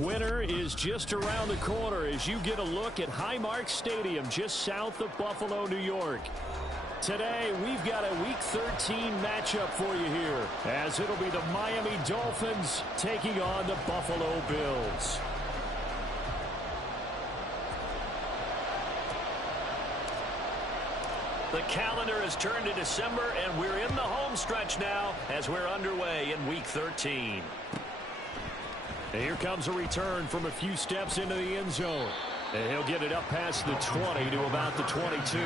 Winter is just around the corner as you get a look at Highmark Stadium just south of Buffalo, New York. Today, we've got a Week 13 matchup for you here, as it'll be the Miami Dolphins taking on the Buffalo Bills. The calendar has turned to December, and we're in the home stretch now as we're underway in Week 13. And here comes a return from a few steps into the end zone. And he'll get it up past the 20 to about the 22.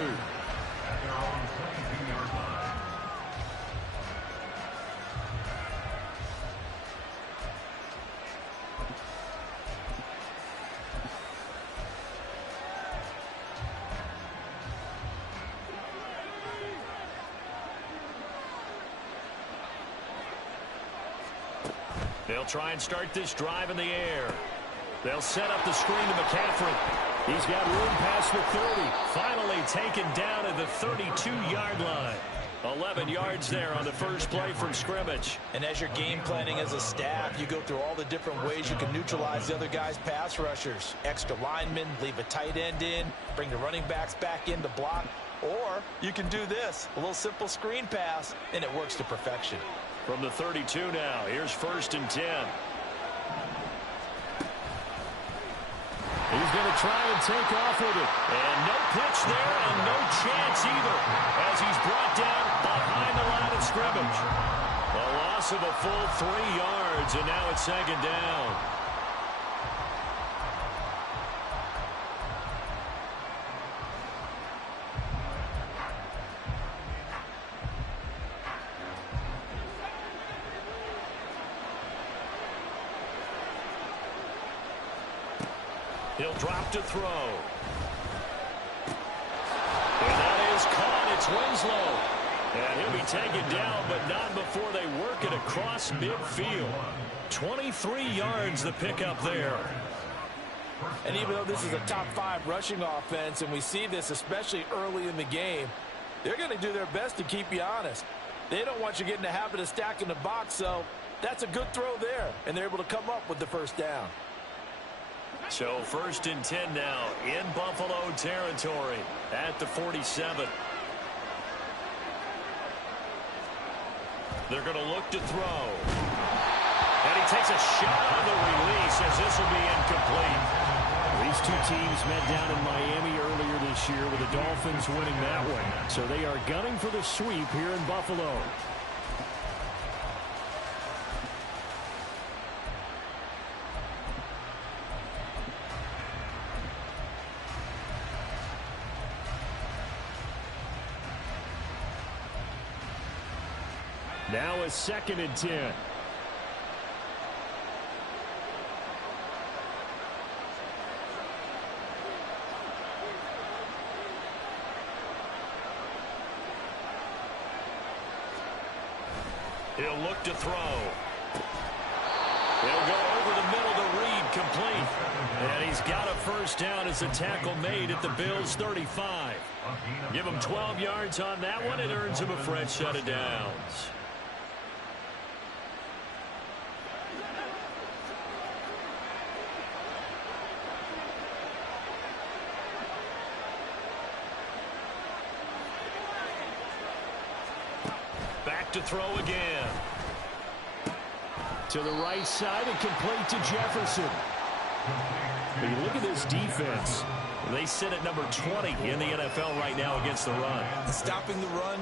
They'll try and start this drive in the air. They'll set up the screen to McCaffrey. He's got room past the 30. Finally taken down at the 32-yard line. 11 yards there on the first play from scrimmage. And as you're game planning as a staff, you go through all the different ways you can neutralize the other guy's pass rushers. Extra linemen, leave a tight end in, bring the running backs back in to block. Or you can do this, a little simple screen pass, and it works to perfection. From the 32 now, here's 1st and 10. He's going to try and take off with it. And no pitch there and no chance either as he's brought down behind the line of scrimmage. A loss of a full 3 yards, and now it's 2nd down. He'll drop to throw. And that is caught. It's Winslow. And he'll be taken down, but not before they work it across midfield. 23 yards the pickup there. And even though this is a top 5 rushing offense, and we see this especially early in the game, they're going to do their best to keep you honest. They don't want you getting the habit of stacking the box, so that's a good throw there. And they're able to come up with the 1st down. So 1st and 10 now in Buffalo territory at the 47. They're going to look to throw. And he takes a shot on the release as this will be incomplete. These two teams met down in Miami earlier this year with the Dolphins winning that one. So they are gunning for the sweep here in Buffalo. Now a 2nd and 10. He'll look to throw. He'll go over the middle to Reed, complete. And he's got a 1st down as a tackle made at the Bills' 35. Give him 12 yards on that one. It earns him a fresh set of downs. Back to throw again. To the right side and complete to Jefferson. But you look at this defense. They sit at number 20 in the NFL right now against the run. Stopping the run,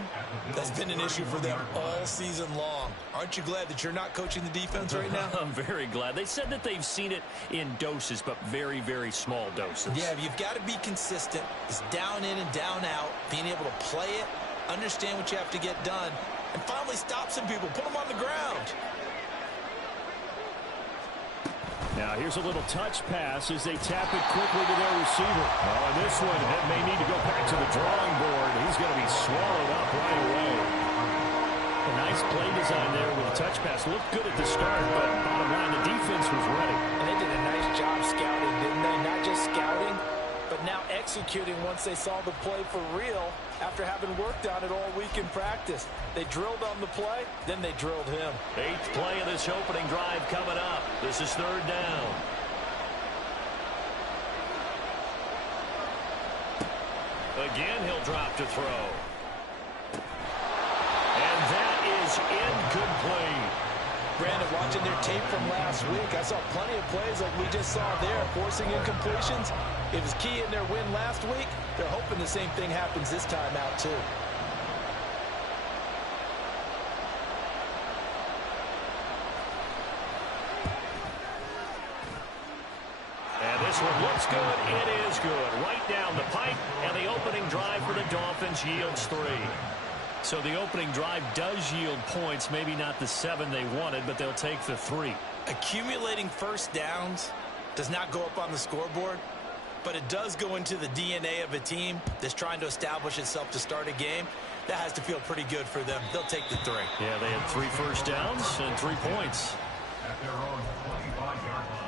that's been an issue for them all season long. Aren't you glad that you're not coaching the defense right now? I'm very glad. They said that they've seen it in doses, but very, very small doses. Yeah, you've got to be consistent. It's down in and down out, being able to play it, understand what you have to get done, and finally stop some people, put them on the ground. Now here's a little touch pass as they tap it quickly to their receiver. Oh, and this one may need to go back to the drawing board. He's going to be swallowed up right away. A nice play design there with a touch pass. Looked good at the start, but bottom line, the defense was ready. And they did a nice job scouting, didn't they? Not just scouting, but now executing once they saw the play for real after having worked on it all week in practice. They drilled on the play, then they drilled him. 8th play of this opening drive coming up. This is 3rd down. Again, he'll drop to throw. And that is incomplete. Brandon, watching their tape from last week, I saw plenty of plays like we just saw there, forcing incompletions. It was key in their win last week. They're hoping the same thing happens this time out, too. And this one looks good. It is good. Right down the pipe, and the opening drive for the Dolphins yields 3. So the opening drive does yield points, maybe not the 7 they wanted, but they'll take the 3. Accumulating first downs does not go up on the scoreboard, but it does go into the DNA of a team that's trying to establish itself to start a game. That has to feel pretty good for them. They'll take the 3. Yeah, they had 3 first downs and 3 points. At their own 25-yard line.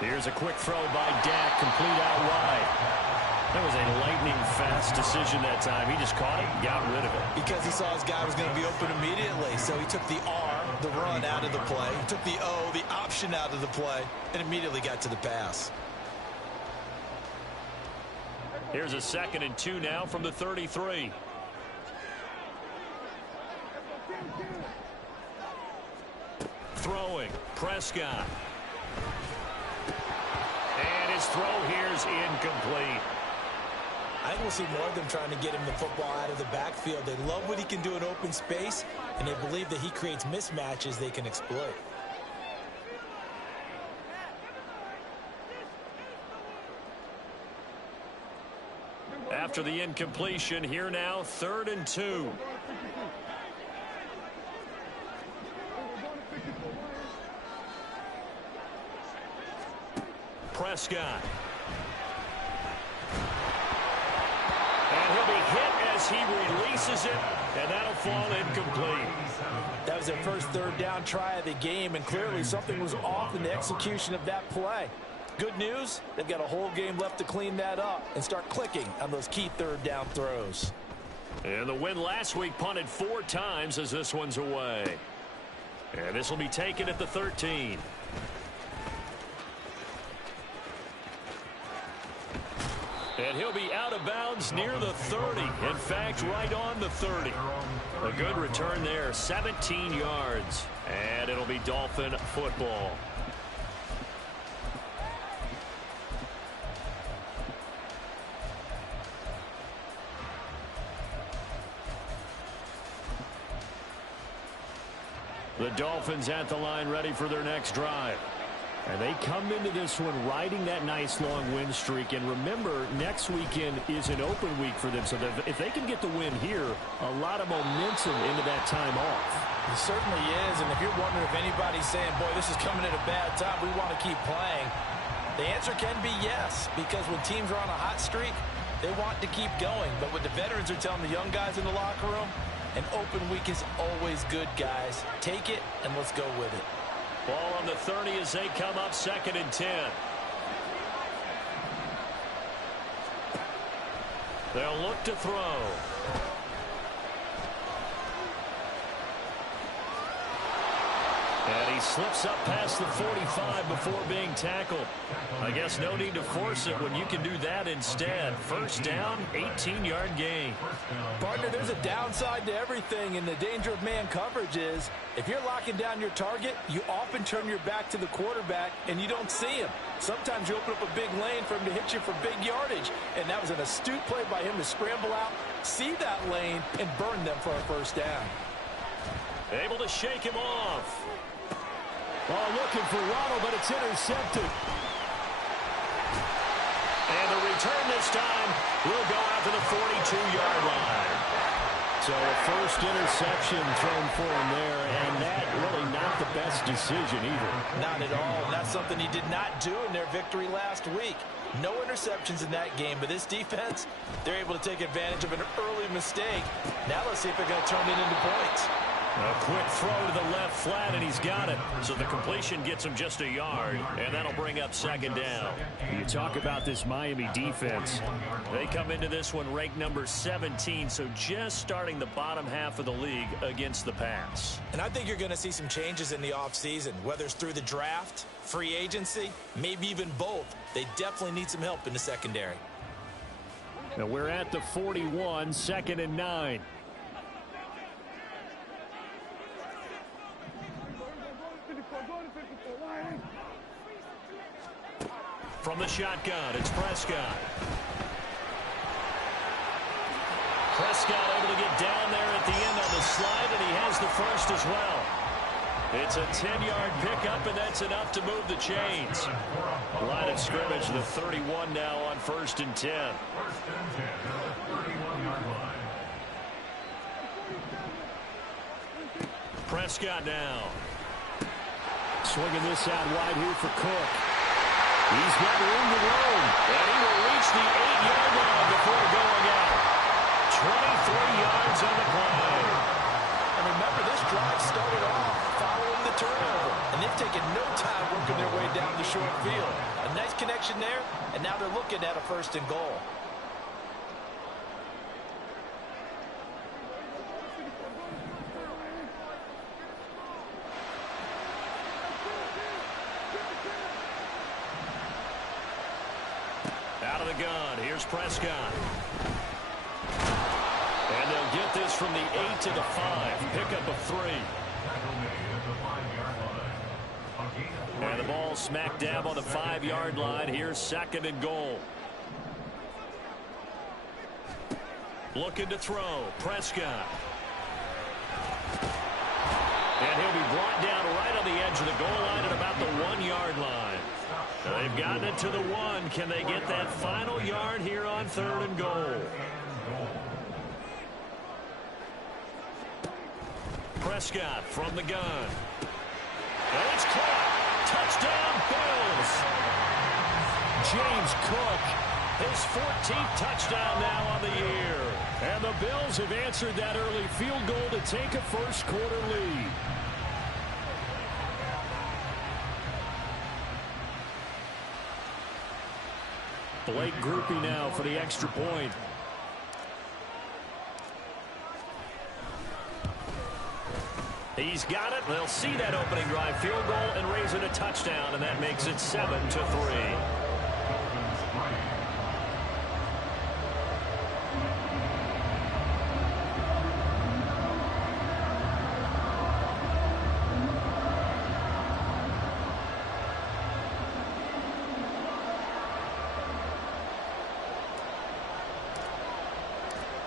Here's a quick throw by Dak, complete out wide. That was a lightning-fast decision that time. He just caught it and got rid of it. Because he saw his guy was going to be open immediately, so he took the R, the run, out of the play. He took the O, the option, out of the play, and immediately got to the pass. Here's a 2nd and 2 now from the 33. Throwing, Prescott. And his throw here is incomplete. I think we'll see more of them trying to get him the football out of the backfield. They love what he can do in open space, and they believe that he creates mismatches they can exploit. After the incompletion, here now, 3rd and 2. Prescott. And he'll be hit as he releases it, and that'll fall incomplete. That was their first 3rd down try of the game, and clearly something was off in the execution of that play. Good news, they've got a whole game left to clean that up and start clicking on those key 3rd down throws. And the win last week punted 4 times as this one's away. And this will be taken at the 13. And he'll be out of bounds near the 30. In fact, right on the 30. A good return there, 17 yards. And it'll be Dolphin football. The Dolphins at the line, ready for their next drive. And they come into this one riding that nice long win streak. And remember, next weekend is an open week for them. So that if they can get the win here, a lot of momentum into that time off. It certainly is. And if you're wondering if anybody's saying, boy, this is coming at a bad time, we want to keep playing, the answer can be yes. Because when teams are on a hot streak, they want to keep going. But what the veterans are telling the young guys in the locker room, an open week is always good, guys. Take it, and let's go with it. Ball on the 30 as they come up 2nd and 10. They'll look to throw. And he slips up past the 45 before being tackled. I guess no need to force it when you can do that instead. First down, 18-yard gain. Partner, there's a downside to everything, and the danger of man coverage is if you're locking down your target, you often turn your back to the quarterback and you don't see him. Sometimes you open up a big lane for him to hit you for big yardage, and that was an astute play by him to scramble out, see that lane, and burn them for a first down. Able to shake him off. Oh, looking for Waddle, but it's intercepted. And the return this time will go out to the 42-yard line. So a first interception thrown for him there, and that really not the best decision either. Not at all. And that's something he did not do in their victory last week. No interceptions in that game, but this defense, they're able to take advantage of an early mistake. Now let's see if they're going to turn it into points. A quick throw to the left flat, and he's got it. So the completion gets him just a yard, and that'll bring up second down. You talk about this Miami defense. They come into this one ranked number 17, so just starting the bottom half of the league against the pass. And I think you're going to see some changes in the offseason, whether it's through the draft, free agency, maybe even both. They definitely need some help in the secondary. Now we're at the 41, 2nd and 9. From the shotgun, it's Prescott. Prescott able to get down there at the end on the slide, and he has the first as well. It's a 10-yard pickup, and that's enough to move the chains. Line of scrimmage, the 31 now on 1st and 10. First and 10 at the 31-yard line. Prescott now. Swinging this out wide here for Cook. He's got room to roam, and he will reach the 8-yard line before going out. 23 yards on the play. And remember, this drive started off following the turnover, and they've taken no time working their way down the short field. A nice connection there, and now they're looking at a 1st and goal. Out of the gun, here's Prescott. And they'll get this from the 8 to the 5. Pickup of 3. And the ball smack dab on the 5-yard line. Here's 2nd and goal. Looking to throw. Prescott. And he'll be brought down right on the edge of the goal line at about the 1-yard line. They've gotten it to the 1. Can they get that final yard here on 3rd and goal? Prescott from the gun. And it's caught. Touchdown, Bills. James Cook, his 14th touchdown now on the year. And the Bills have answered that early field goal to take a first-quarter lead. Blake Groupie now for the extra point. He's got it. They'll see that opening drive field goal and raise it a touchdown, and that makes it 7-3.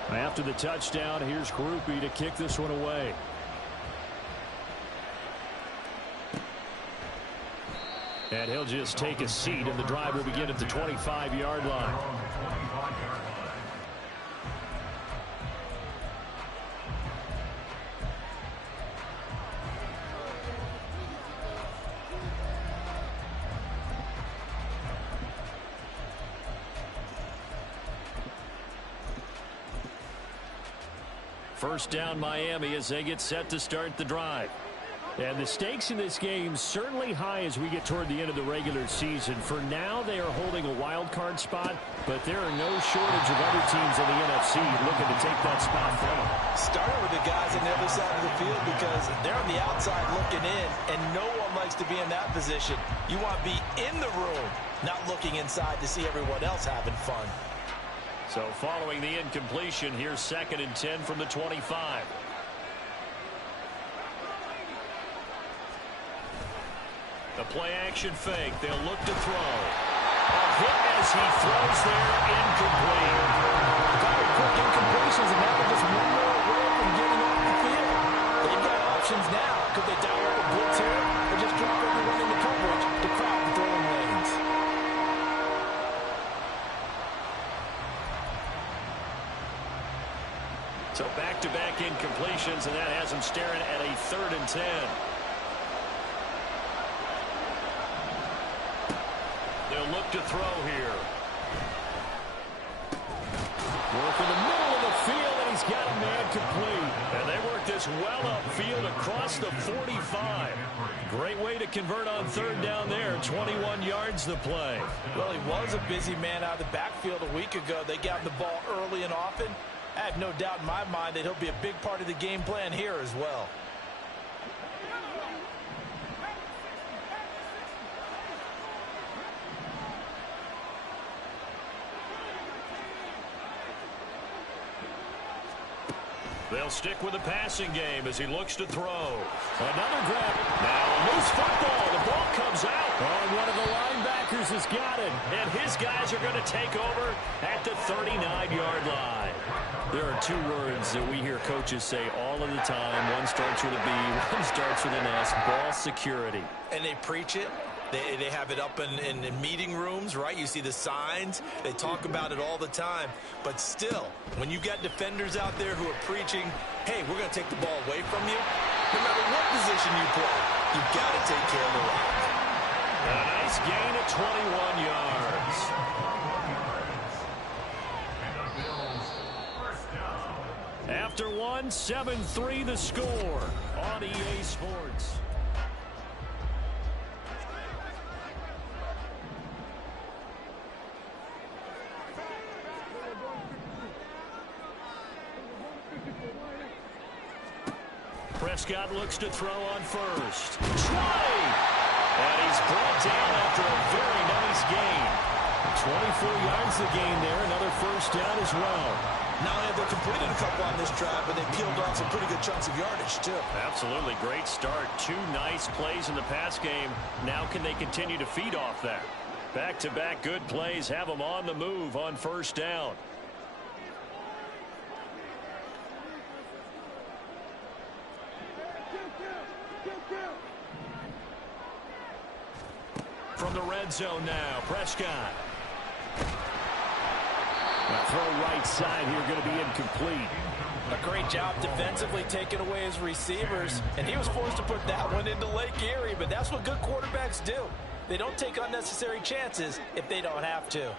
After the touchdown, here's Groupie to kick this one away. And he'll just take a seat, and the drive will begin at the 25-yard line. First down Miami as they get set to start the drive. And the stakes in this game certainly high as we get toward the end of the regular season. For now, they are holding a wild card spot, but there are no shortage of other teams in the NFC looking to take that spot from them. Starting with the guys on the other side of the field because they're on the outside looking in, and no one likes to be in that position. You want to be in the room, not looking inside to see everyone else having fun. So following the incompletion, here's 2nd and 10 from the 25. The play-action fake. They'll look to throw. A hit as he throws there, incomplete. Very quick incompletions, and now they're just one more away from getting off the field. They've got options now. Could they dial up a blitz here or just drop everyone into coverage to crowd the throwing lanes? So back-to-back incompletions, and that has them staring at a 3rd and 10. They'll look to throw here. Work in the middle of the field, and he's got a man complete. And they work this well upfield across the 45. Great way to convert on third down there. 21 yards the play. Well, he was a busy man out of the backfield a week ago. They got him the ball early and often. I have no doubt in my mind that he'll be a big part of the game plan here as well. They'll stick with the passing game as he looks to throw. Another grab. Now a loose football. The ball comes out. Oh, one of the linebackers has got it. And his guys are going to take over at the 39-yard line. There are two words that we hear coaches say all of the time. One starts with a B, one starts with an S. Ball security. And they preach it. They have it up in meeting rooms, right? You see the signs. They talk about it all the time. But still, when you got defenders out there who are preaching, hey, we're going to take the ball away from you, no matter what position you play, you've got to take care of the rock. A nice gain of 21 yards. After one, 7-3 the score on EA Sports. Prescott looks to throw on first. 20! And he's brought down after a very nice gain. 24 yards the gain there. Another first down as well. Not only have they completed a couple on this drive, but they peeled off some pretty good chunks of yardage, too. Absolutely. Great start. Two nice plays in the pass game. Now can they continue to feed off that? Back-to-back good plays have them on the move on first down. From the red zone now, Prescott. Throw right side here going to be incomplete. A great job defensively taking away his receivers, and he was forced to put that one into Lake Erie, but that's what good quarterbacks do. They don't take unnecessary chances if they don't have to.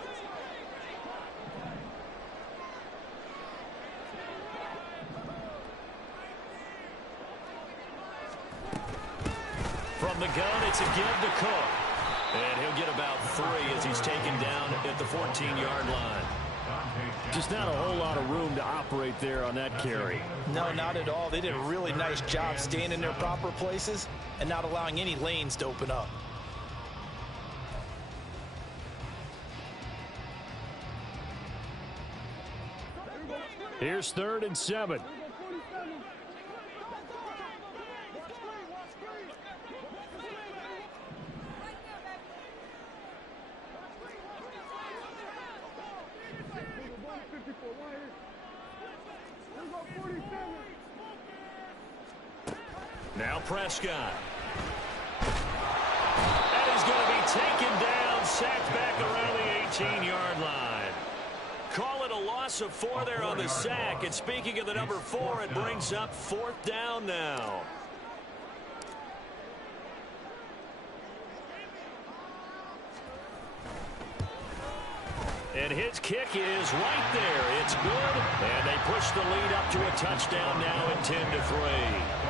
From the gun, it's a give to Cook. And he'll get about 3 as he's taken down at the 14-yard line. Just not a whole lot of room to operate there on that carry. No, not at all. They did a really nice job staying in their proper places and not allowing any lanes to open up. Here's 3rd and 7. Now Prescott. And he's going to be taken down, sacked back around the 18-yard line. Call it a loss of 4 there on the sack. And speaking of the number 4, it brings up 4th down now. And his kick is right there. It's good. And they push the lead up to a touchdown now at 10-3.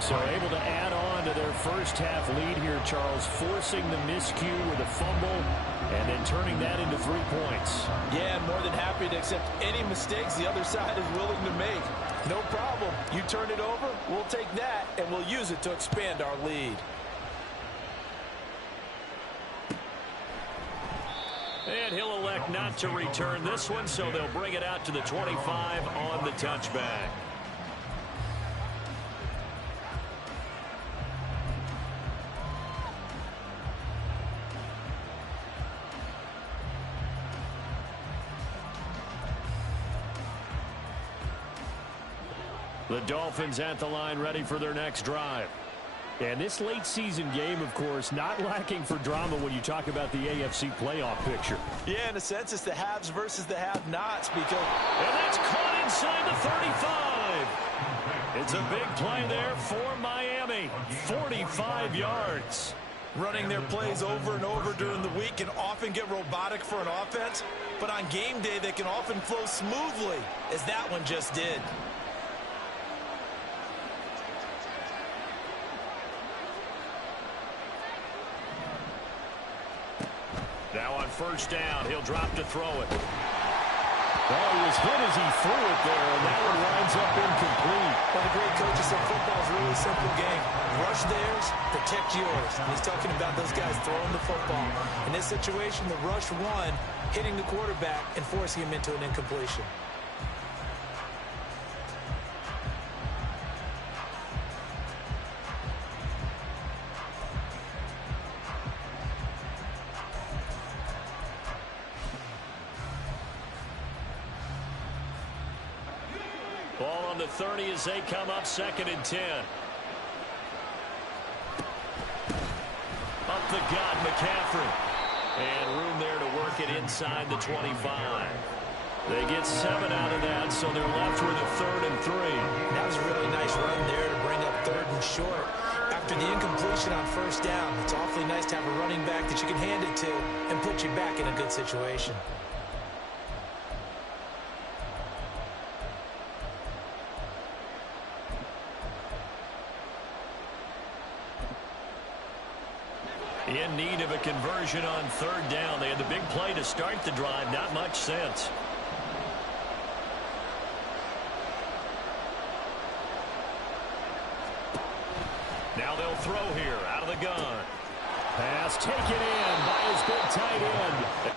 So able to add on to their first half lead here, Charles, forcing the miscue with a fumble and then turning that into 3 points. Yeah, more than happy to accept any mistakes the other side is willing to make. No problem. You turn it over, we'll take that, and we'll use it to expand our lead. And he'll elect not to return this one, so they'll bring it out to the 25 on the touchback. The Dolphins at the line ready for their next drive. And this late season game, of course, not lacking for drama when you talk about the AFC playoff picture. Yeah, in a sense, it's the haves versus the have-nots because... And that's caught inside the 35. It's a big play there for Miami. 45 yards. Running their plays over and over during the week can often get robotic for an offense. but on game day they can often flow smoothly, as that one just did. Now on first down, he'll drop to throw it. Well, he was hit as he threw it there, and that one winds up incomplete. Well, the great coaches said football is a really simple game. Rush theirs, protect yours. And he's talking about those guys throwing the football. In this situation, the rush won, hitting the quarterback and forcing him into an incompletion. Ball on the 30 as they come up 2nd and 10. Up the gut, McCaffrey. And room there to work it inside the 25. They get 7 out of that, so they're left with a 3rd and 3. That was a really nice run there to bring up 3rd and short. After the incompletion on first down, it's awfully nice to have a running back that you can hand it to and put you back in a good situation. In need of a conversion on 3rd down. They had the big play to start the drive. Not much sense. Now they'll throw here out of the gun. Pass taken in by his big tight end.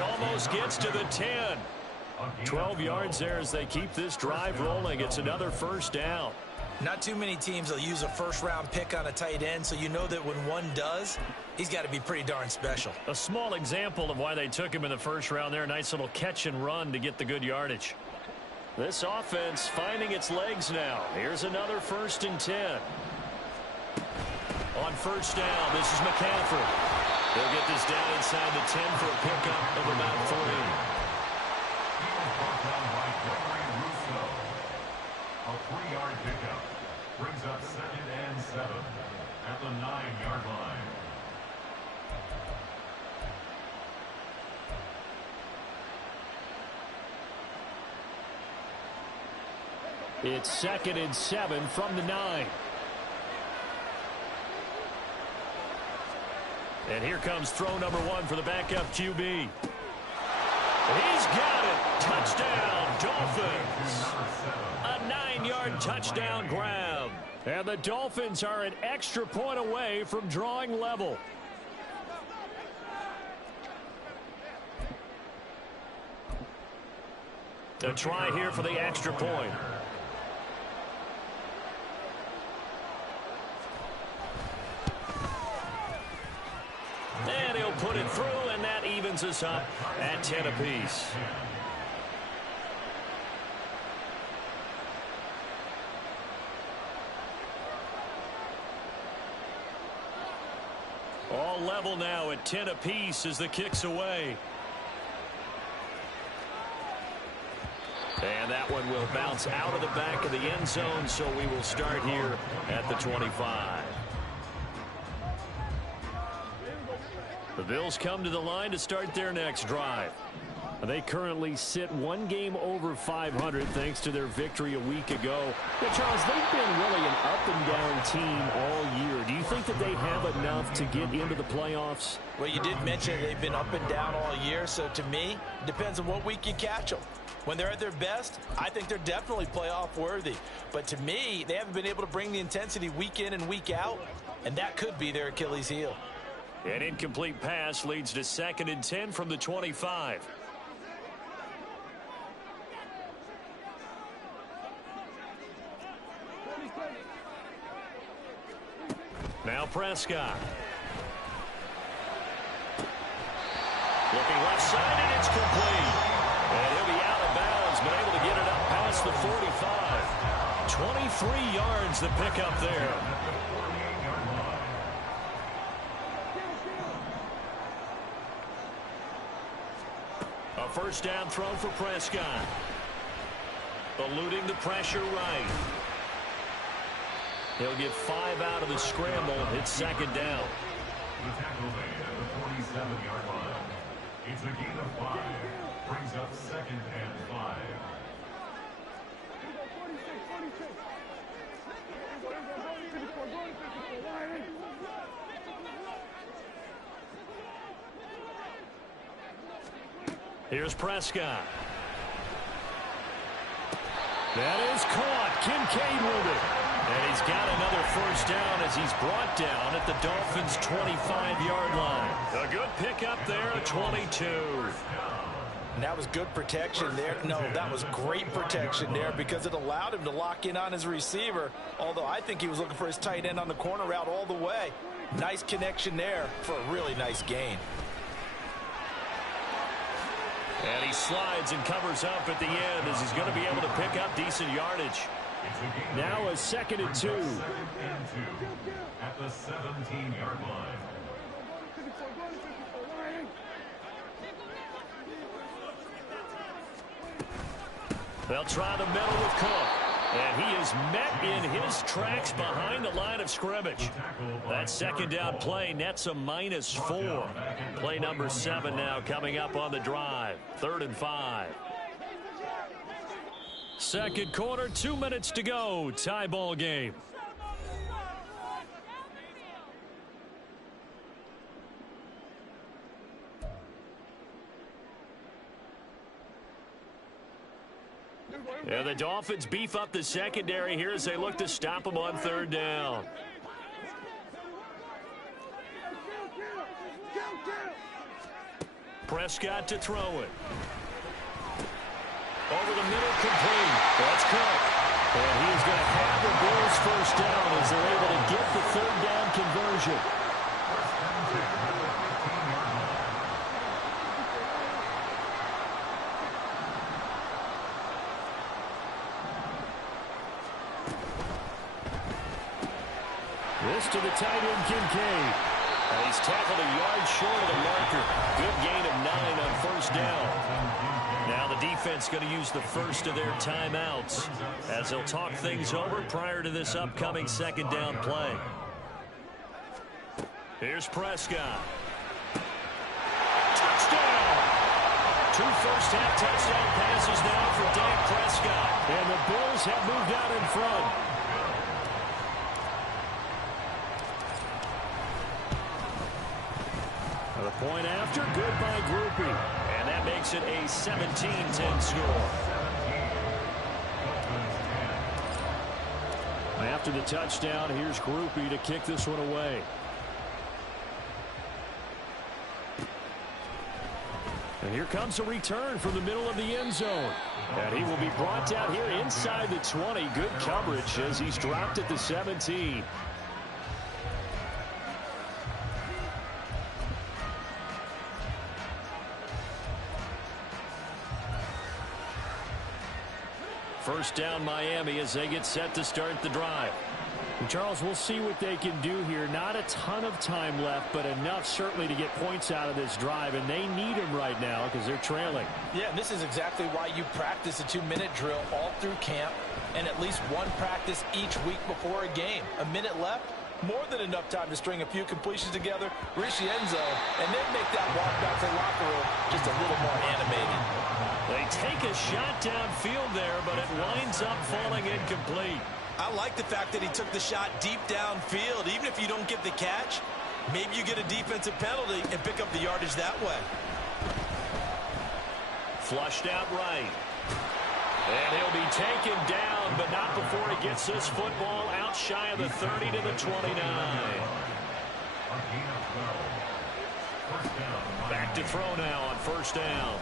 Almost gets to the 10. 12 yards there as they keep this drive rolling. It's another first down. Not too many teams will use a first-round pick on a tight end, so you know that when one does, he's got to be pretty darn special. A small example of why they took him in the first round there. Nice little catch and run to get the good yardage. This offense finding its legs now. Here's another 1st and 10. On first down, this is McCaffrey. They'll get this down inside the 10 for a pickup of about 3. Brought down by Gregory Rousseau. A 3-yard pickup brings up 2nd and 7 at the 9-yard line. It's 2nd and 7 from the 9. And here comes throw number 1 for the backup QB. He's got it. Touchdown, Dolphins. A 9-yard touchdown grab. And the Dolphins are an extra point away from drawing level. A try here for the extra point. And he'll put it through, and that evens us up at 10 apiece. All level now at 10 apiece as the kick's away. And that one will bounce out of the back of the end zone, so we will start here at the 25. The Bills come to the line to start their next drive. They currently sit 1 game over 500 thanks to their victory a week ago. But Charles, they've been really an up-and-down team all year. Do you think that they have enough to get into the playoffs? Well, you did mention they've been up and down all year, so to me, it depends on what week you catch them. When they're at their best, I think they're definitely playoff worthy. But to me, they haven't been able to bring the intensity week in and week out, and that could be their Achilles heel. An incomplete pass leads to 2nd and 10 from the 25. Now Prescott. Looking left side, and it's complete. And he'll be out of bounds, but able to get it up past the 45. 23 yards the pickup there. A first down throw for Prescott. Eluding the pressure right. He'll get 5 out of the scramble. It's 2nd down. The tackle made at the 47-yard line. It's a gain of 5. Brings up 2nd and 5. Here's Prescott. That is caught. Kincaid with it. And he's got another first down as he's brought down at the Dolphins' 25-yard line. A good pickup there, a 22. And that was good protection there. No, that was great protection there because it allowed him to lock in on his receiver, although I think he was looking for his tight end on the corner route all the way. Nice connection there for a really nice gain. And he slides and covers up at the end as he's going to be able to pick up decent yardage. Now a 2nd and 2. 2nd and 2 at the 17-yard line. They'll try the middle with Cook. And he is met in his tracks behind the line of scrimmage. That 2nd down play nets a -4. Play number 7 now coming up on the drive. 3rd and 5. Second quarter, 2 minutes to go. Tie ball game. And the Dolphins beef up the secondary here as they look to stop them on 3rd down. Prescott to throw it. Over the middle, complete. That's Cook. And he's going to have the Bills first down as they're able to get the 3rd down conversion. This to the tight end, Kincaid. And he's tackled a yard short of the marker. Good gain of 9 on 1st down. Now the defense going to use the first of their timeouts as they'll talk things over prior to this upcoming 2nd down play. Here's Prescott. Touchdown! 2 first-half touchdown passes now for Dak Prescott. And the Bills have moved out in front. The point after, good by Groupie. And that makes it a 17-10 score. After the touchdown, here's Groupie to kick this one away. And here comes a return from the middle of the end zone. And he will be brought down here inside the 20. Good coverage as he's dropped at the 17. First down Miami as they get set to start the drive. And Charles, we'll see what they can do here. Not a ton of time left, but enough certainly to get points out of this drive, and they need them right now because they're trailing. Yeah, and this is exactly why you practice a 2-minute drill all through camp and at least one practice each week before a game. A minute left, more than enough time to string a few completions together, reach the end zone, and then make that walk back to the locker room just a little more animated. They take a shot downfield there, but it winds up falling incomplete. I like the fact that he took the shot deep downfield. Even if you don't get the catch, maybe you get a defensive penalty and pick up the yardage that way. Flushed out right. And he'll be taken down, but not before he gets this football out shy of the 30 to the 29. Back to throw now on first down.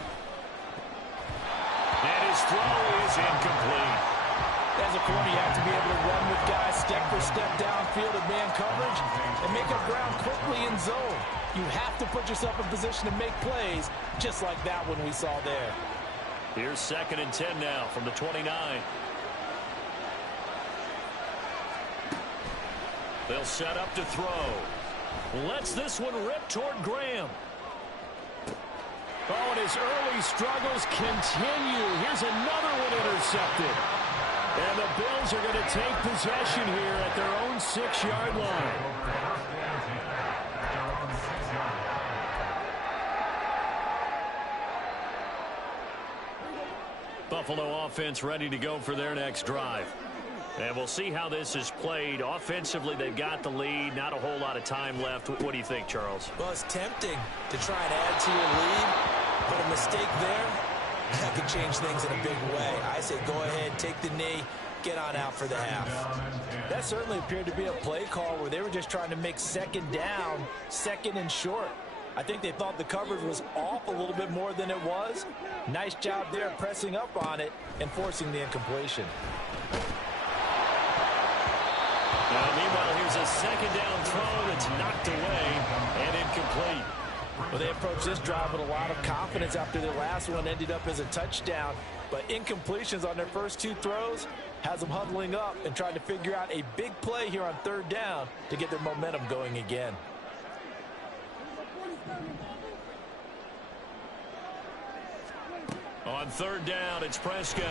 And his throw is incomplete. As a corner, you have to be able to run with guys step for step downfield in man coverage and make up ground quickly in zone. You have to put yourself in position to make plays, just like that one we saw there. Here's 2nd and 10 now from the 29. They'll set up to throw. Lets this one rip toward Graham. Oh, and his early struggles continue. Here's another one intercepted. And the Bills are going to take possession here at their own 6-yard line. Buffalo offense ready to go for their next drive. And we'll see how this is played. Offensively, they've got the lead. Not a whole lot of time left. What do you think, Charles? Well, it's tempting to try and add to your lead, but a mistake there, that could change things in a big way. I say go ahead, take the knee, get on out for the half. That certainly appeared to be a play call where they were just trying to make second down, second and short. I think they thought the coverage was off a little bit more than it was. Nice job there pressing up on it and forcing the incompletion. Now, meanwhile, here's a second down throw that's knocked away and incomplete. Well, they approached this drive with a lot of confidence after their last one ended up as a touchdown. But incompletions on their first 2 throws has them huddling up and trying to figure out a big play here on 3rd down to get their momentum going again. On 3rd down, it's Prescott.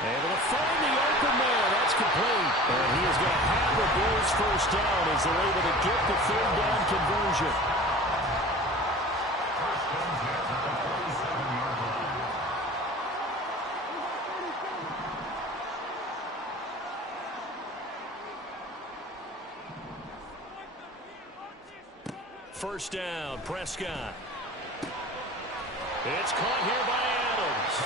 Able to find the open man. That's complete. And he is going to have the Bills first down as they're able to get the 3rd down conversion. First down, Prescott. It's caught here by Adams.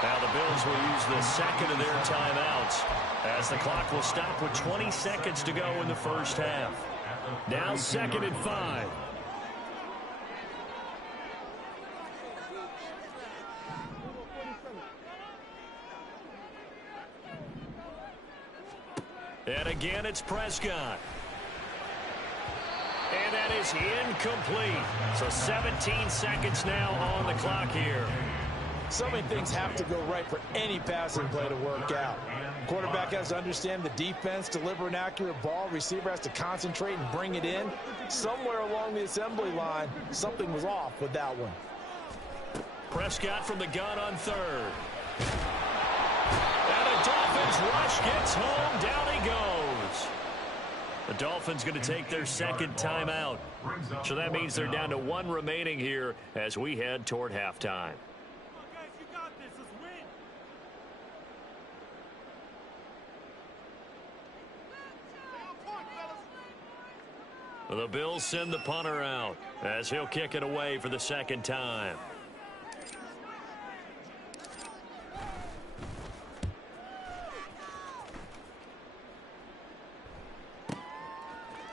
Now the Bills will use the second of their timeouts as the clock will stop with 20 seconds to go in the first half. Now 2nd and 5. And again, it's Prescott. And that is incomplete. So 17 seconds now on the clock here. So many things have to go right for any passing play to work out. Quarterback has to understand the defense, deliver an accurate ball. Receiver has to concentrate and bring it in. Somewhere along the assembly line, something was off with that one. Prescott from the gun on 3rd. And the Dolphins rush gets home. Down he goes. The Dolphins going to take their second timeout. So that means they're down to one remaining here as we head toward halftime. The Bills send the punter out as he'll kick it away for the second time.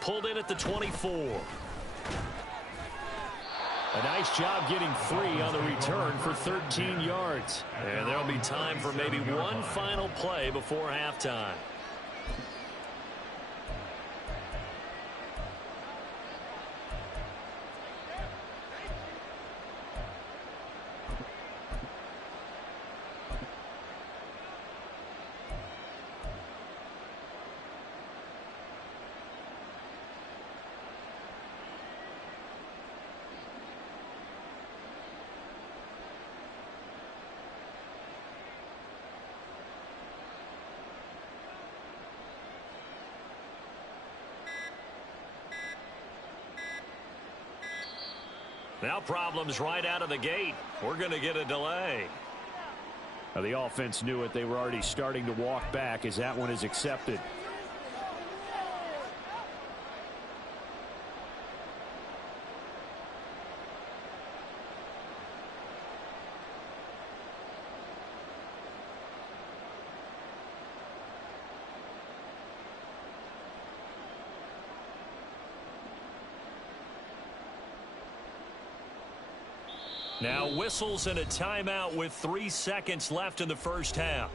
Pulled in at the 24. A nice job getting free on the return for 13 yards. And there'll be time for maybe one final play before halftime. Now problems right out of the gate. We're going to get a delay. The offense knew it. They were already starting to walk back as that one is accepted. Now whistles and a timeout with 3 seconds left in the first half.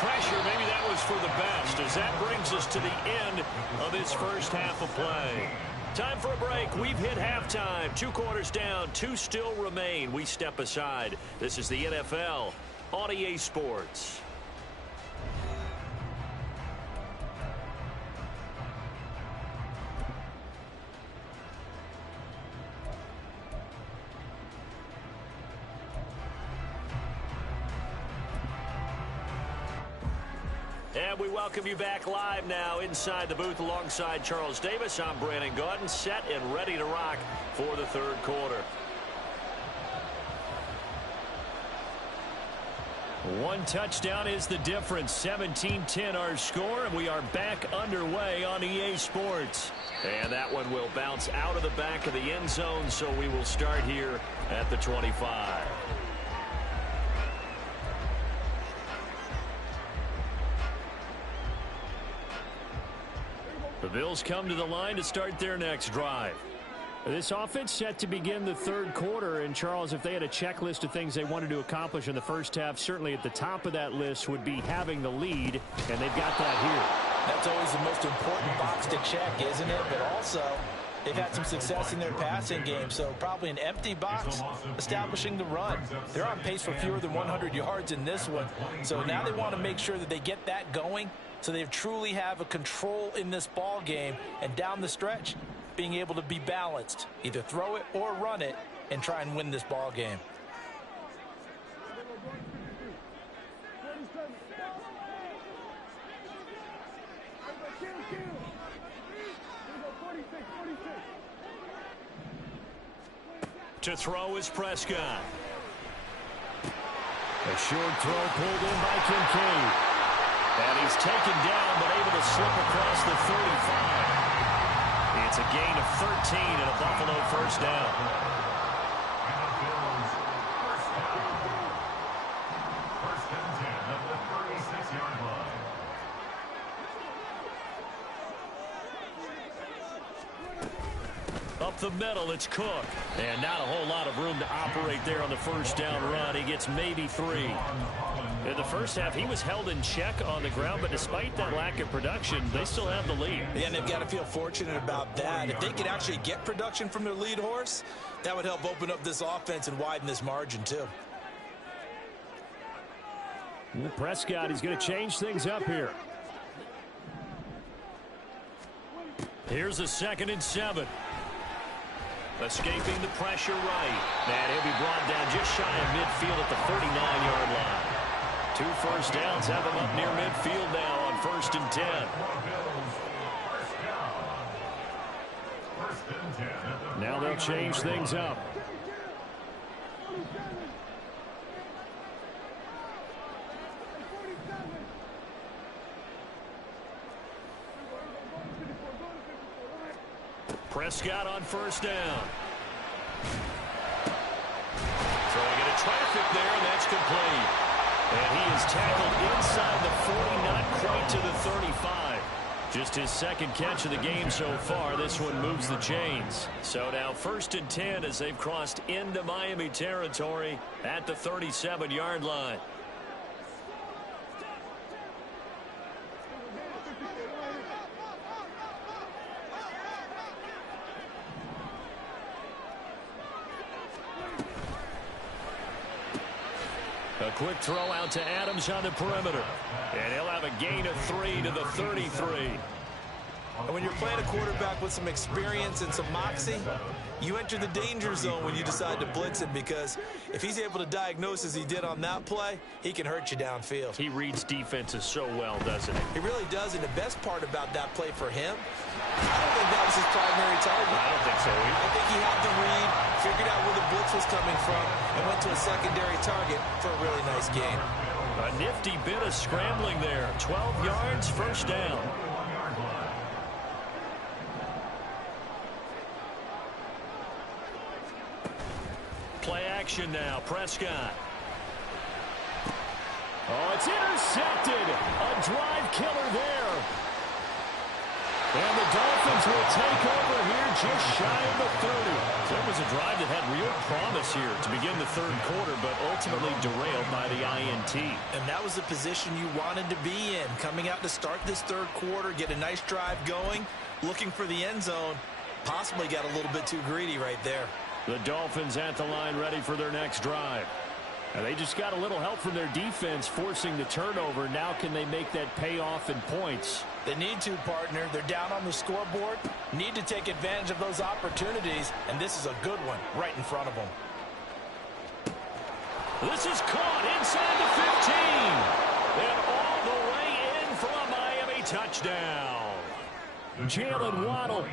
Pressure, maybe that was for the best, as that brings us to the end of this first half of play. Time for a break. We've hit halftime. 2 quarters down, 2 still remain. We step aside. This is the NFL on EA Sports. And we welcome you back live now inside the booth alongside Charles Davis. I'm Brandon Gaudin, set and ready to rock for the third quarter. One touchdown is the difference. 17-10 our score, and we are back underway on EA Sports. And that one will bounce out of the back of the end zone, so we will start here at the 25. The Bills come to the line to start their next drive. This offense set to begin the third quarter, and Charles, if they had a checklist of things they wanted to accomplish in the first half, certainly at the top of that list would be having the lead, and they've got that here. That's always the most important box to check, isn't it? But also, they've had some success in their passing game, so probably an empty box establishing the run. They're on pace for fewer than 100 yards in this one, so now they want to make sure that they get that going so they truly have a control in this ball game, and down the stretch, being able to be balanced, either throw it or run it, and try and win this ball game. To throw is Prescott. A short throw pulled in by Kincaid. And he's taken down, but able to slip across the 35. It's a gain of 13 and a Buffalo first down. up the middle. It's Cook. And not a whole lot of room to operate there on the first down run. He gets maybe 3. In the first half, he was held in check on the ground, but despite that lack of production, they still have the lead. Yeah, and they've got to feel fortunate about that. If they could actually get production from their lead horse, that would help open up this offense and widen this margin, too. Prescott is going to change things up here. Here's a 2nd and 7. Escaping the pressure right. And he'll be brought down just shy of midfield at the 39-yard line. 2 first downs have him up near midfield now on 1st and 10. Now they'll change things up. Prescott on 1st down. Throwing into traffic there, and that's complete. And he is tackled inside the 40, not quite to the 35. Just his 2nd catch of the game so far. This one moves the chains. So now 1st and 10 as they've crossed into Miami territory at the 37-yard line. A quick throw out to Adams on the perimeter. And he'll have a gain of 3 to the 33. And when you're playing a quarterback with some experience and some moxie, you enter the danger zone when you decide to blitz him, because if he's able to diagnose as he did on that play, he can hurt you downfield. He reads defenses so well, doesn't he? He really does, and the best part about that play for him, I don't think that was his primary target. I don't think so either. I think he had the read, figured out where the blitz was coming from, and went to a secondary target for a really nice gain. A nifty bit of scrambling there. 12 yards, 1st down. Play action now. Prescott. Oh, it's intercepted. A drive killer there. And the Dolphins will take over here just shy of the 30. So it was a drive that had real promise here to begin the 3rd quarter, but ultimately derailed by the INT. And that was the position you wanted to be in. Coming out to start this 3rd quarter, get a nice drive going, looking for the end zone. Possibly got a little bit too greedy right there. The Dolphins at the line ready for their next drive. And they just got a little help from their defense forcing the turnover. Now can they make that pay off in points? They need to, partner. They're down on the scoreboard. Need to take advantage of those opportunities, and this is a good one right in front of them. This is caught inside the 15. And all the way in for a Miami touchdown. Jalen Waddle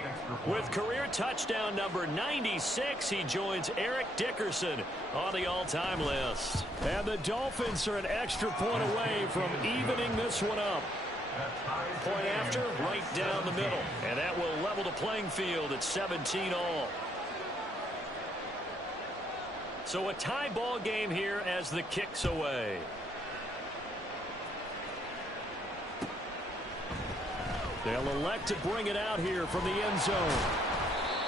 with career touchdown number 96. He joins Eric Dickerson on the all-time list. And the Dolphins are an extra point away from evening this one up. Point after, right down the middle. And that will level the playing field at 17-all. So a tie ball game here as the kick's away. They'll elect to bring it out here from the end zone.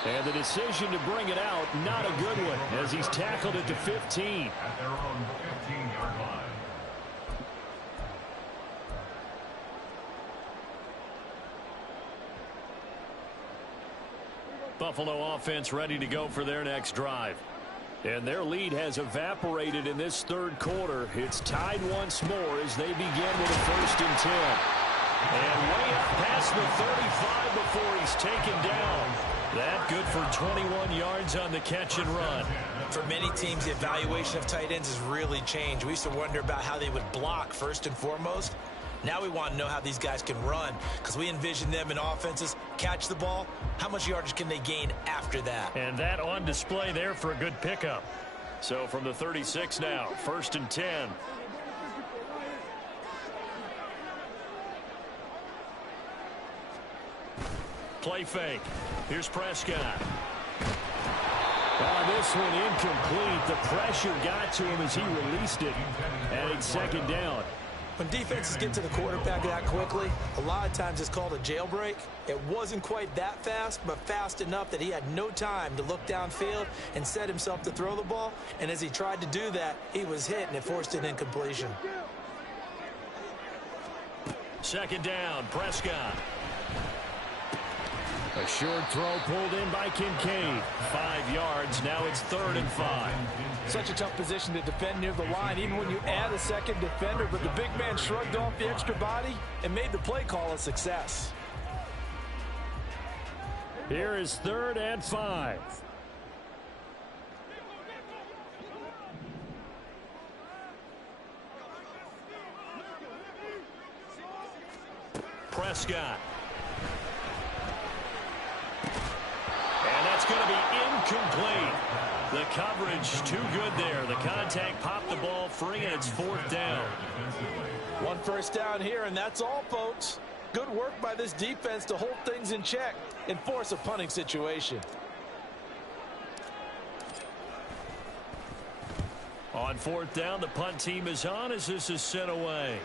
And the decision to bring it out, not a good one, as he's tackled at the 15. At their own 15-yard line. Buffalo offense ready to go for their next drive. And their lead has evaporated in this 3rd quarter. It's tied once more as they begin with a 1st and 10. And way up past the 35 before he's taken down. That good for 21 yards on the catch and run. For many teams, the evaluation of tight ends has really changed. We used to wonder about how they would block first and foremost. Now we want to know how these guys can run, because we envision them in offenses catch the ball. How much yardage can they gain after that? And that on display there for a good pickup. So from the 36 now, 1st and 10. Play fake. Here's Prescott. This one incomplete. The pressure got to him as he released it. And it's 2nd down. When defenses get to the quarterback that quickly, a lot of times it's called a jailbreak. It wasn't quite that fast, but fast enough that he had no time to look downfield and set himself to throw the ball. And as he tried to do that, he was hit, and it forced an incompletion. Second down, Prescott. A short throw pulled in by Kincaid. 5 yards. Now it's 3rd and 5. Such a tough position to defend near the line, even when you add a second defender. But the big man shrugged off the extra body and made the play call a success. Here is 3rd and 5. Prescott. And that's going to be incomplete. The coverage too good there. The contact popped the ball free, and it's 4th down. 1 first down here, and that's all, folks. Good work by this defense to hold things in check and force a punting situation. On 4th down, the punt team is on as this is sent away.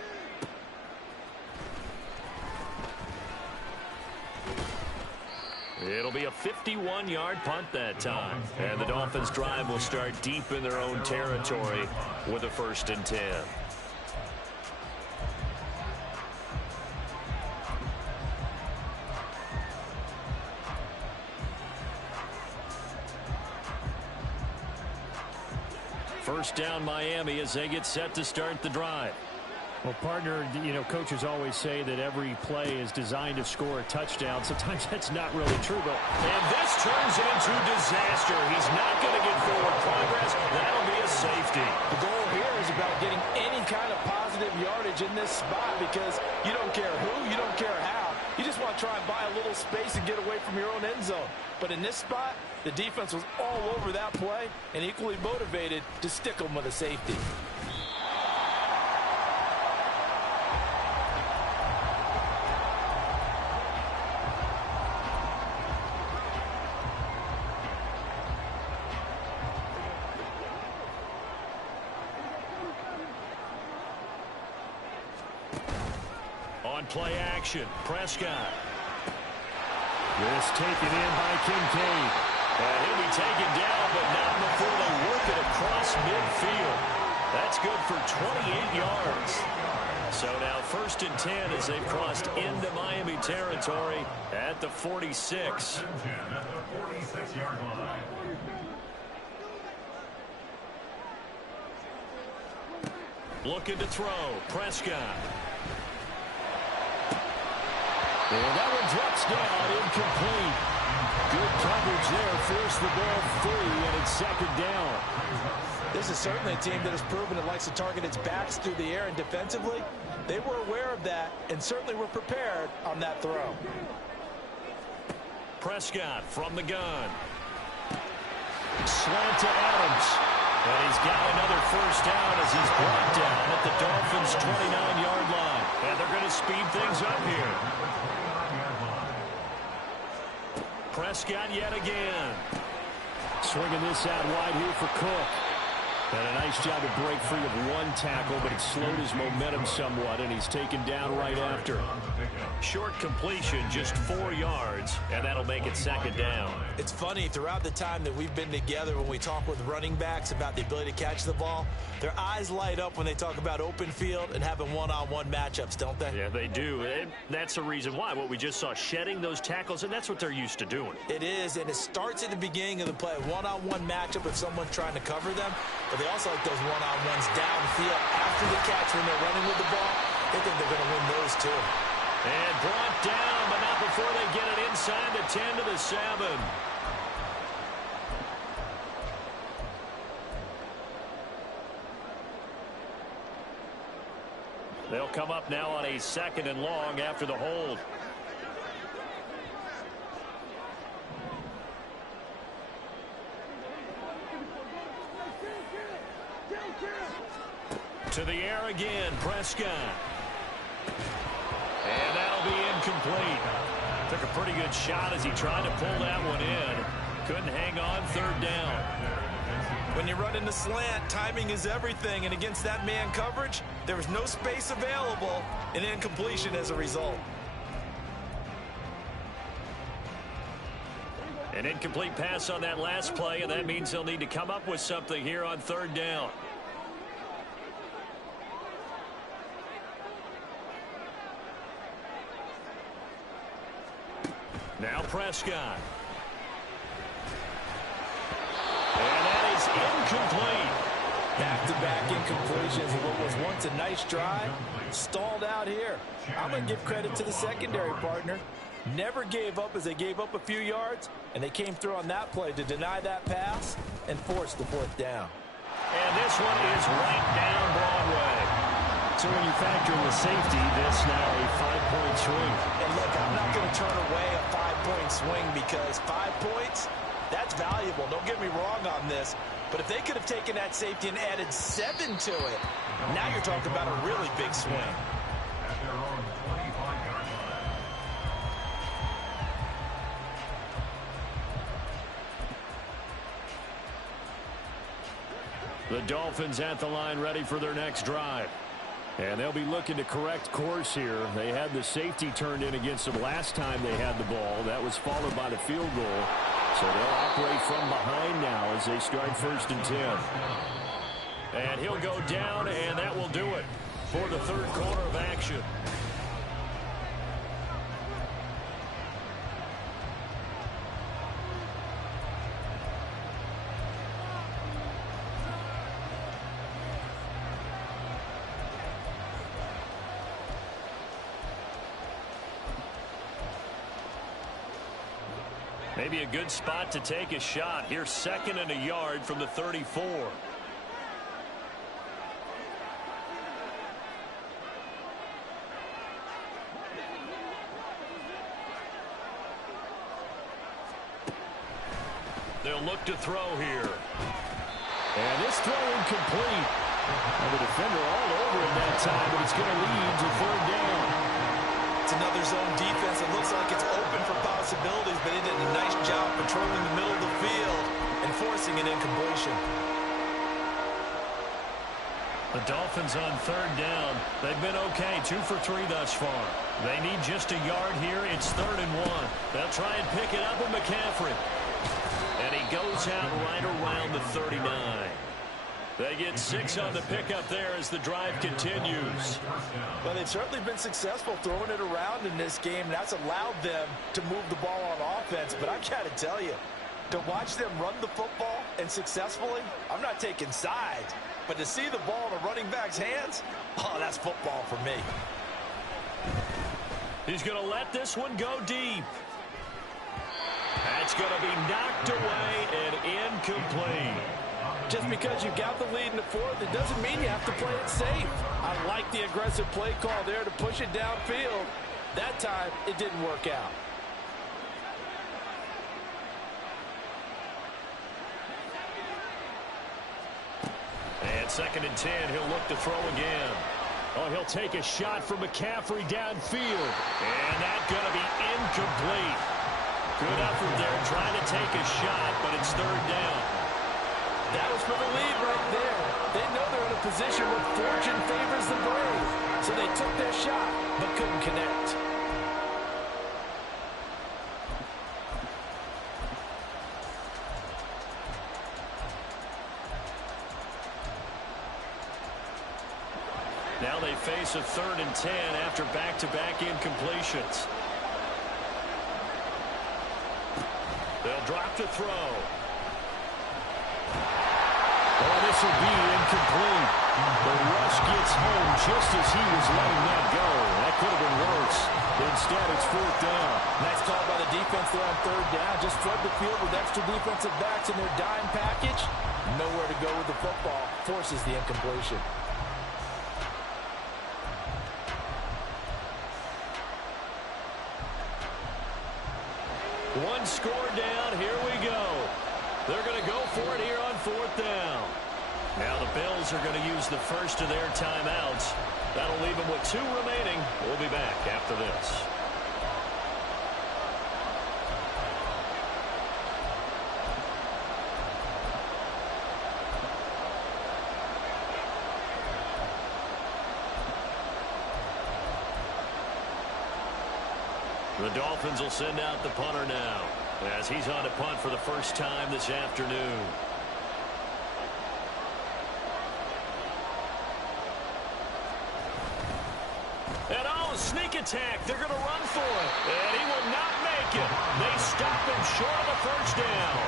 It'll be a 51-yard punt that time. And the Dolphins' drive will start deep in their own territory with a 1st and 10. First down, Miami, as they get set to start the drive. Well, partner, you know, coaches always say that every play is designed to score a touchdown. Sometimes that's not really true, but... And this turns into disaster. He's not going to get forward progress. That'll be a safety. The goal here is about getting any kind of positive yardage in this spot because you don't care who, you don't care how. You just want to try and buy a little space and get away from your own end zone. But in this spot, the defense was all over that play and equally motivated to stick them with a safety. On play action, Prescott. This taken in by Kincaid. And he'll be taken down, but not before they work it across midfield. That's good for 28 yards. So now 1st and 10 as they've crossed into Miami territory at the 46. Looking to throw, Prescott. And that one drops down, incomplete. Good coverage there, forced the ball free, and it's 2nd down. This is certainly a team that has proven it likes to target its backs through the air, and defensively, they were aware of that and certainly were prepared on that throw. Prescott from the gun. Slant to Adams. And he's got another 1st down as he's brought down at the Dolphins' 29-yard line. And they're going to speed things up here. Prescott yet again. Swinging this out wide here for Cook. And a nice job to break free of 1 tackle, but it slowed his momentum somewhat, and he's taken down right after. Short completion, just 4 yards, and that'll make it 2nd down. It's funny, throughout the time that we've been together, when we talk with running backs about the ability to catch the ball, their eyes light up when they talk about open field and having one-on-one matchups, don't they? Yeah, they do. And that's the reason why. What we just saw, shedding those tackles, and that's what they're used to doing. It is, and it starts at the beginning of the play. One-on-one matchup with someone trying to cover them, but they also like those one-on-ones downfield after the catch when they're running with the ball. They think they're going to win those too. And brought down, but not before they get it inside the 10 to the 7. They'll come up now on a 2nd and long after the hold. To the air again, Prescott. And that'll be incomplete. Took a pretty good shot as he tried to pull that one in. Couldn't hang on, 3rd down. When you run in the slant, timing is everything, and against that man coverage, there was no space available, and incompletion as a result. An incomplete pass on that last play, and that means they'll need to come up with something here on third down. Now Prescott. And that is incomplete. Back-to-back incompletions of what was once a nice drive, stalled out here. I'm going to give credit to the secondary partner. Never gave up as they gave up a few yards, and they came through on that play to deny that pass and force the fourth down. And this one is right down Broadway. So when you factor in the safety, this now a 5-point swing. And look, I'm not going to turn away a 5-point swing because 5 points, that's valuable. Don't get me wrong on this. But if they could have taken that safety and added 7 to it, now you're talking about a really big swing. At their own 25-yard line. The Dolphins at the line ready for their next drive. And they'll be looking to correct course here. They had the safety turned in against them last time they had the ball. That was followed by the field goal. So they'll operate from behind now as they start 1st and 10. And he'll go down, and that will do it for the third quarter of action. Maybe a good spot to take a shot. Here's 2nd and a yard from the 34. They'll look to throw here. And this throw incomplete. And the defender all over it that time, but it's going to lead to 3rd down. It's another zone defense. It looks like it's open for possibilities, but they did a nice job patrolling the middle of the field and forcing an incompletion. The Dolphins on 3rd down. They've been okay, 2 for 3 thus far. They need just a yard here. It's 3rd and 1. They'll try and pick it up with McCaffrey. And he goes out right around the 39. They get 6 on the pickup there as the drive continues. Well, they've certainly been successful throwing it around in this game. That's allowed them to move the ball on offense. But I've got to tell you, to watch them run the football and successfully, I'm not taking sides. But to see the ball in a running back's hands, oh, that's football for me. He's going to let this one go deep. That's going to be knocked away and incomplete. Just because you got the lead in the 4th, it doesn't mean you have to play it safe. I like the aggressive play call there to push it downfield. That time, it didn't work out. And 2nd and 10, he'll look to throw again. Oh, he'll take a shot from McCaffrey downfield. And that's going to be incomplete. Good effort there trying to take a shot, but it's 3rd down. That was for the lead right there. They know they're in a position where fortune favors the brave. So they took their shot, but couldn't connect. Now they face a 3rd and 10 after back-to-back incompletions. They'll drop to throw. Oh, this will be incomplete. The rush gets home just as he was letting that go. That could have been worse. Instead, it's 4th down. Nice call by the defense there on 3rd down. Just flood the field with extra defensive backs in their dime package. Nowhere to go with the football. Forces the incompletion. One score down. Here we go. They're going to go for it here on 4th down. Now the Bills are going to use the first of their timeouts. That'll leave them with 2 remaining. We'll be back after this. The Dolphins will send out the punter now, as he's on to punt for the first time this afternoon. And sneak attack. They're going to run for it. And he will not make it. They stop him short of a first down.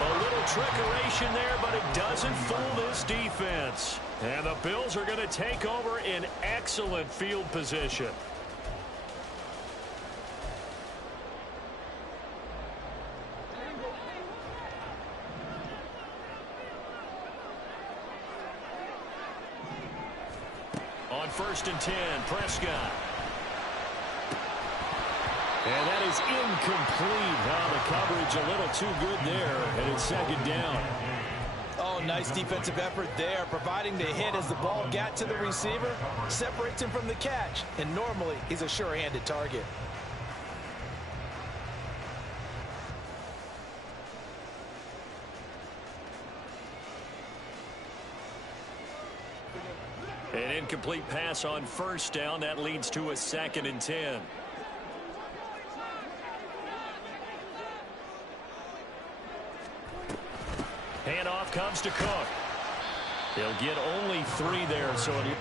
A little trickeration there, but it doesn't fool this defense. And the Bills are going to take over in excellent field position. On 1st and 10, Prescott. And that is incomplete. The coverage a little too good there, and it's 2nd down. Oh, nice defensive effort there, providing the hit as the ball got to the receiver, separates him from the catch, and normally he's a sure-handed target. An incomplete pass on 1st down. That leads to a 2nd and 10. Handoff comes to Cook. He'll get only 3 there, so it...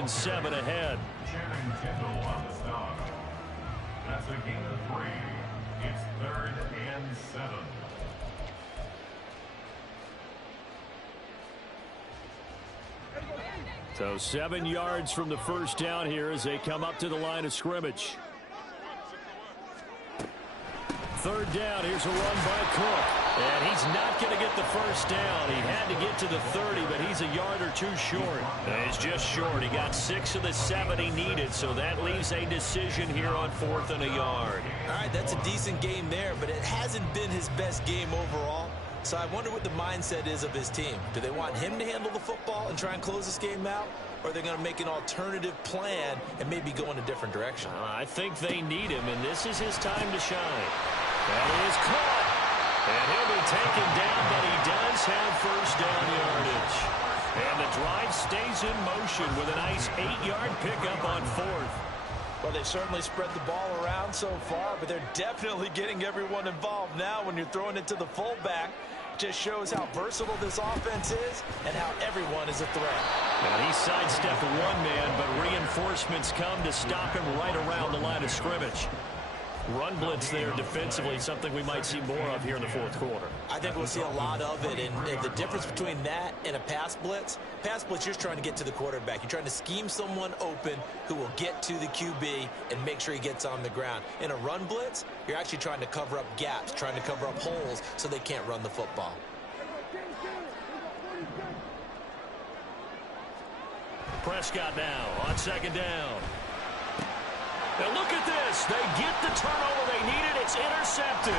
and 7 ahead. Channing Tindall on the stop. That's a gain of 3. It's 3rd and 7. So 7 yards from the first down here as they come up to the line of scrimmage. 3rd down. Here's a run by Cook. And he's not going to get the first down. He had to get to the 30, but he's a yard or 2 short. He's just short. He got 6 of the 7 he needed, so that leaves a decision here on 4th and a yard. All right, that's a decent game there, but it hasn't been his best game overall. So I wonder what the mindset is of his team. Do they want him to handle the football and try and close this game out? Or are they going to make an alternative plan and maybe go in a different direction? I think they need him, and this is his time to shine. That is caught. And he'll be taken down, but he does have first down yardage. And the drive stays in motion with a nice 8-yard pickup on 4th. Well, they've certainly spread the ball around so far, but they're definitely getting everyone involved now when you're throwing it to the fullback. Just shows how versatile this offense is and how everyone is a threat. And he sidestepped one man, but reinforcements come to stop him right around the line of scrimmage. Run blitz there defensively, something we might see more of here in the 4th quarter. I think we'll see a lot of it, and the difference between that and a pass blitz, you're just trying to get to the quarterback. You're trying to scheme someone open who will get to the QB and make sure he gets on the ground. In a run blitz, you're actually trying to cover up gaps, trying to cover up holes so they can't run the football. Prescott now on 2nd down. And look at this. They get the turnover they needed. It's intercepted.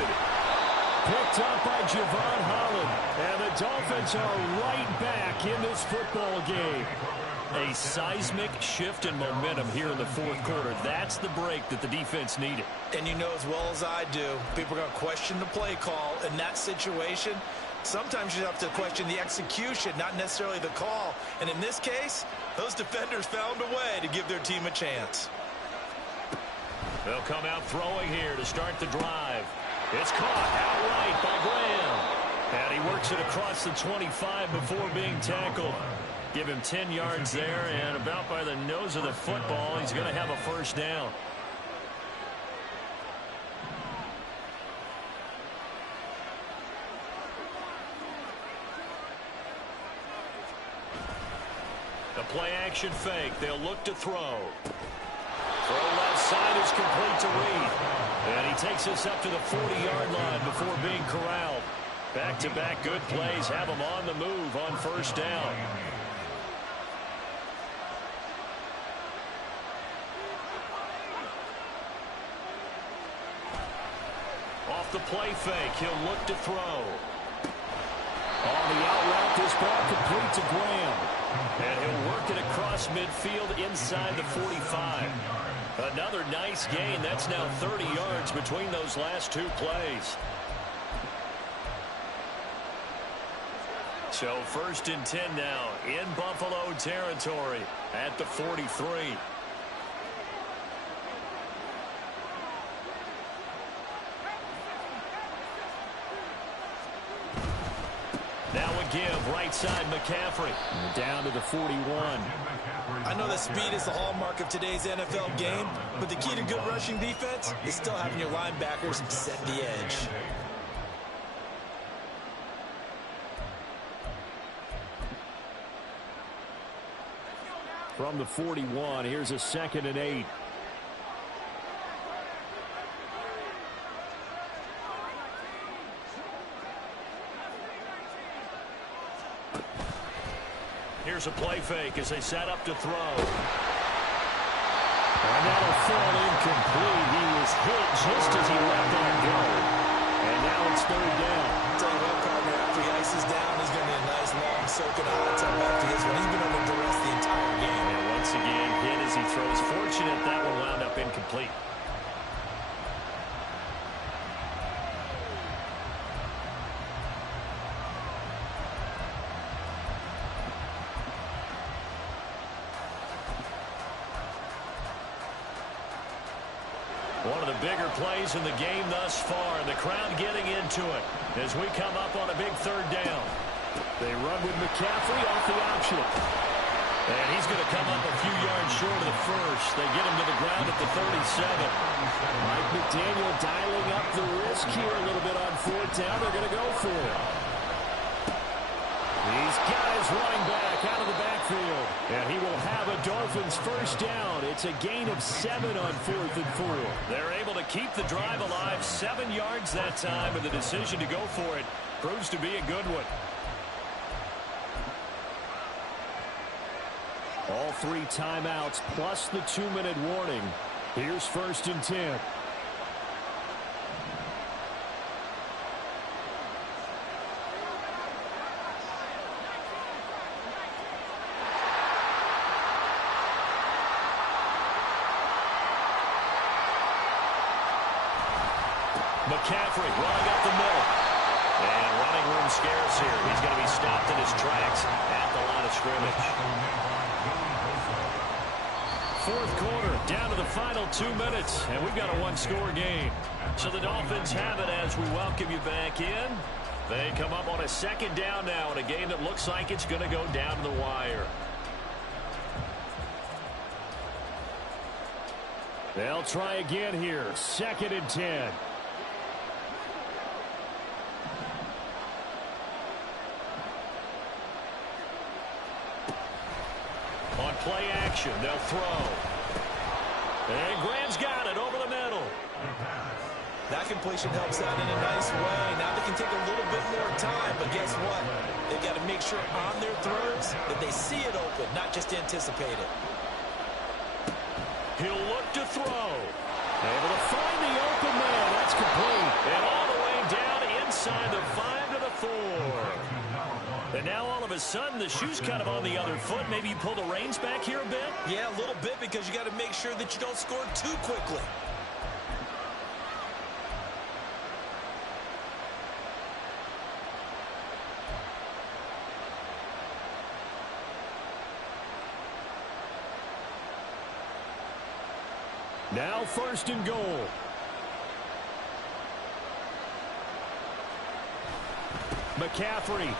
Picked up by Javon Holland. And the Dolphins are right back in this football game. A seismic shift in momentum here in the 4th quarter. That's the break that the defense needed. And you know as well as I do, people are going to question the play call in that situation. Sometimes you have to question the execution, not necessarily the call. And in this case, those defenders found a way to give their team a chance. They'll come out throwing here to start the drive. It's caught outright by Graham. And he works it across the 25 before being tackled. Give him 10 yards there, and about by the nose of the football, he's going to have a first down. The play-action fake. They'll look to throw. Throw left side is complete to Reed. And he takes us up to the 40-yard line before being corralled. Back-to-back good plays have him on the move on first down. Off the play fake, he'll look to throw. On the out route, this ball complete to Graham. And he'll work it across midfield inside the 45. Another nice gain. That's now 30 yards between those last 2 plays. So 1st and 10 now in Buffalo territory at the 43. Now a give, right side McCaffrey. Down to the 41. I know that speed is the hallmark of today's NFL game, but the key to good rushing defense is still having your linebackers set the edge. From the 41, here's a 2nd and 8. Here's a play fake as they set up to throw. And that'll fall incomplete. He was hit just as he let that go. And now it's 3rd down. Tell you what, partner, after he ices down, he's going to be a nice long soaking hot tub after his one. He's been under duress the entire game. And once again, hit as he throws. Fortunate that one wound up incomplete. One of the bigger plays in the game thus far, and the crowd getting into it as we come up on a big 3rd down. They run with McCaffrey off the option. And he's going to come up a few yards short of the first. They get him to the ground at the 37. Mike McDaniel dialing up the risk here a little bit on fourth down. They're going to go for it. He's got his running back out of the backfield. And he will have a Dolphins first down. It's a gain of 7 on 4th and 4. They're able to keep the drive alive. 7 yards that time, and the decision to go for it proves to be a good one. All 3 timeouts plus the 2-minute warning. Here's 1st and 10. McCaffrey running up the middle. And running room scarce here. He's going to be stopped in his tracks at the line of scrimmage. 4th quarter, down to the final 2 minutes, and we've got a 1-score game. So the Dolphins have it as we welcome you back in. They come up on a 2nd down now in a game that looks like it's going to go down to the wire. They'll try again here. 2nd and 10. On play action, they'll throw. And Graham's got it over the middle. That completion helps out in a nice way. Now they can take a little bit more time, but guess what? They've got to make sure on their throws that they see it open, not just anticipate it. He'll look to throw. Able to find the open man. That's complete. And all the way down inside the 5 to the 4. And now all of a sudden the shoe's kind of on the other foot. Maybe you pull the reins back here a bit? Yeah, a little bit, because you got to make sure that you don't score too quickly. Now 1st and goal. McCaffrey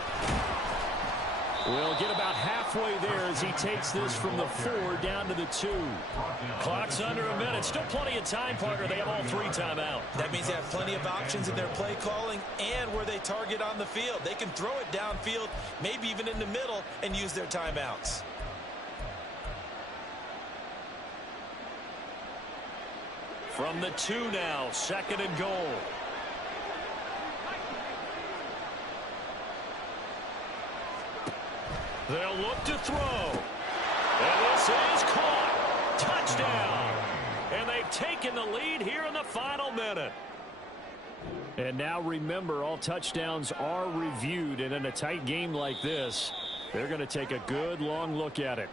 will get about halfway there as he takes this from the 4 down to the 2. Clock's under a minute. Still plenty of time, Parker. They have all 3 timeout. That means they have plenty of options in their play calling and where they target on the field. They can throw it downfield, maybe even in the middle, and use their timeouts. From the 2 now, 2nd and goal. They'll look to throw. And this is caught. Touchdown. And they've taken the lead here in the final minute. And now remember, all touchdowns are reviewed. And in a tight game like this, they're going to take a good long look at it.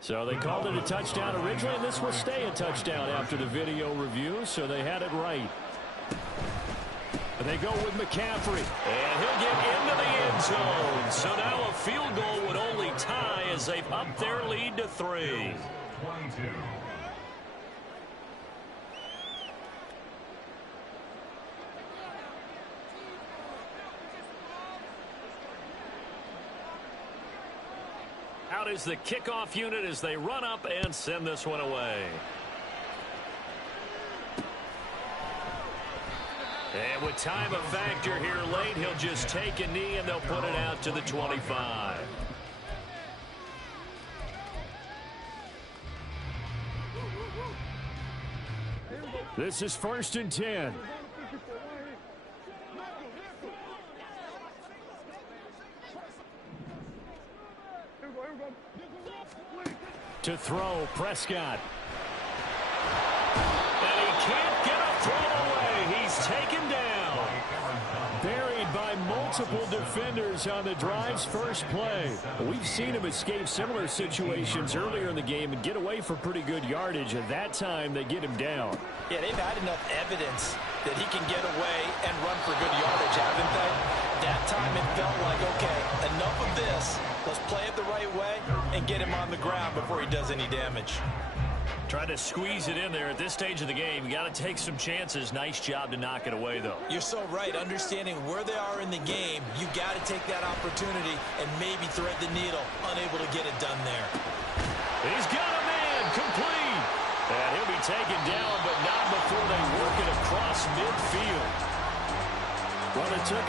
So they called it a touchdown originally, and this will stay a touchdown after the video review, so they had it right. They go with McCaffrey, and he'll get into the end zone. So now a field goal would only tie as they've upped their lead to 3. 22. Out is the kickoff unit as they run up and send this one away. And with time a factor here late, he'll just take a knee and they'll put it out to the 25. This is 1st and 10. To throw, Prescott. And he can't get a throw away. He's taken down. Buried by multiple defenders on the drive's first play. We've seen him escape similar situations earlier in the game and get away for pretty good yardage. At that time, they get him down. Yeah, they've had enough evidence that he can get away and run for good yardage, haven't they? That time it felt like, okay, enough of this. Let's play it the right way and get him on the ground before he does any damage. Trying to squeeze it in there at this stage of the game. You got to take some chances. Nice job to knock it away, though. You're so right. Understanding where they are in the game, you got to take that opportunity and maybe thread the needle. Unable to get it done there. He's got a man complete. And he'll be taken down, but not before they work it across midfield. Well, it took